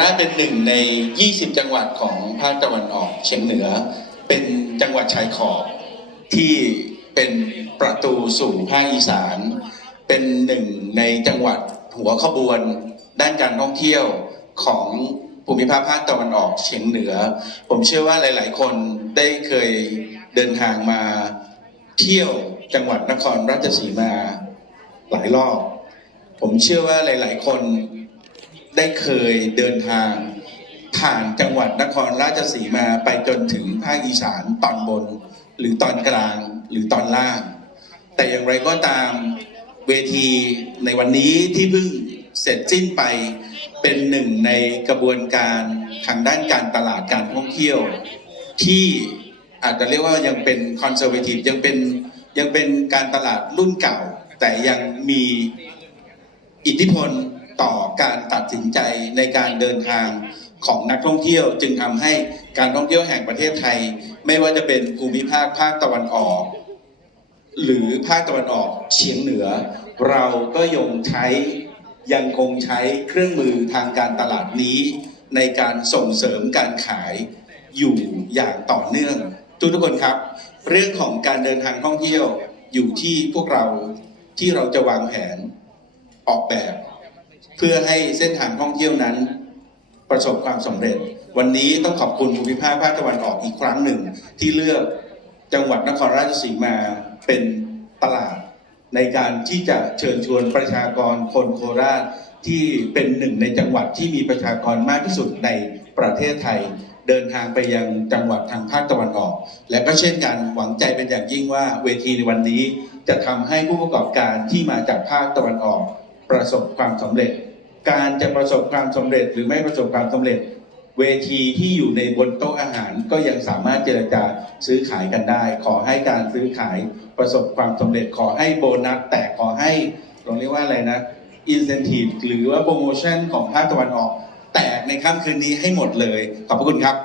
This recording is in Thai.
ราชเป็นหนึ่งใน 20 จังหวัดของภาคตะวันออกเฉียงเหนือ เป็นจังหวัดชายขอบที่เป็นประตูสู่ภาคอีสาน เป็นหนึ่งในจังหวัดหัวขบวน ด้านการท่องเที่ยวของภูมิภาคภาคตะวันออกเฉียงเหนือ ผมเชื่อว่าหลาย ๆ คนได้เคยเดินทางมาเที่ยวจังหวัดนครราชสีมาหลายรอบ ผมเชื่อว่าหลาย ๆ คน ได้เคยเดินทางผ่านจังหวัดนครราชสีมาไปจนถึงภาคอีสานตอนบน หรือตอนกลางหรือตอนล่าง แต่อย่างไรก็ตามเวทีในวันนี้ที่เพิ่งเสร็จสิ้นไปเป็นหนึ่งในกระบวนการทางด้านการตลาดการท่องเที่ยว ที่อาจจะเรียกว่ายังเป็นคอนเซอร์เวทีฟยังเป็นยังเป็นการตลาดรุ่นเก่า แต่ยังมีอิทธิพล ต่อการตัดสินใจในการเดินทางของนักท่องเที่ยว จึงทำให้การท่องเที่ยวแห่งประเทศไทย ไม่ว่าจะเป็นภูมิภาคภาคตะวันออก หรือภาคตะวันออกเฉียงเหนือ เราก็ยังใช้ยังคงใช้เครื่องมือทางการตลาดนี้ ในการส่งเสริมการขายอยู่อย่างต่อเนื่อง ทุกทุกคนครับ เรื่องของการเดินทางท่องเที่ยวอยู่ที่พวกเราที่เราจะวางแผนออกแบบ เพื่อให้เส้นทางท่องเที่ยวนั้น ประสบความสำเร็จ วันนี้ต้องขอบคุณภูมิภาคภาคตะวันออกอีกครั้งหนึ่ง ที่เลือกจังหวัดนครราชสีมาเป็นตลาด ในการที่จะเชิญชวนประชากรคนโคราชที่เป็นหนึ่งในจังหวัดที่มีประชากรมากที่สุดในประเทศไทย เดินทางไปยังจังหวัดทางภาคตะวันออก และก็เช่นกันหวังใจเป็นอย่างยิ่งว่าเวทีในวันนี้ จะทำให้ผู้ประกอบการที่มาจากภาคตะวันออก ประสบความสำเร็จ การจะประสบความสำเร็จหรือไม่ประสบความสำเร็จ เวทีที่อยู่ในบนโต๊ะอาหารก็ยังสามารถเจรจาซื้อขายกันได้ ขอให้การซื้อขายประสบความสำเร็จ ขอให้โบนัส แต่ขอให้เราเรียกว่าอะไรนะอินเซนティブหรือว่าโปรโมชั่นของภาคตะวันออก แตกในค่ำคืนนี้ให้หมดเลย ขอบพระคุณครับ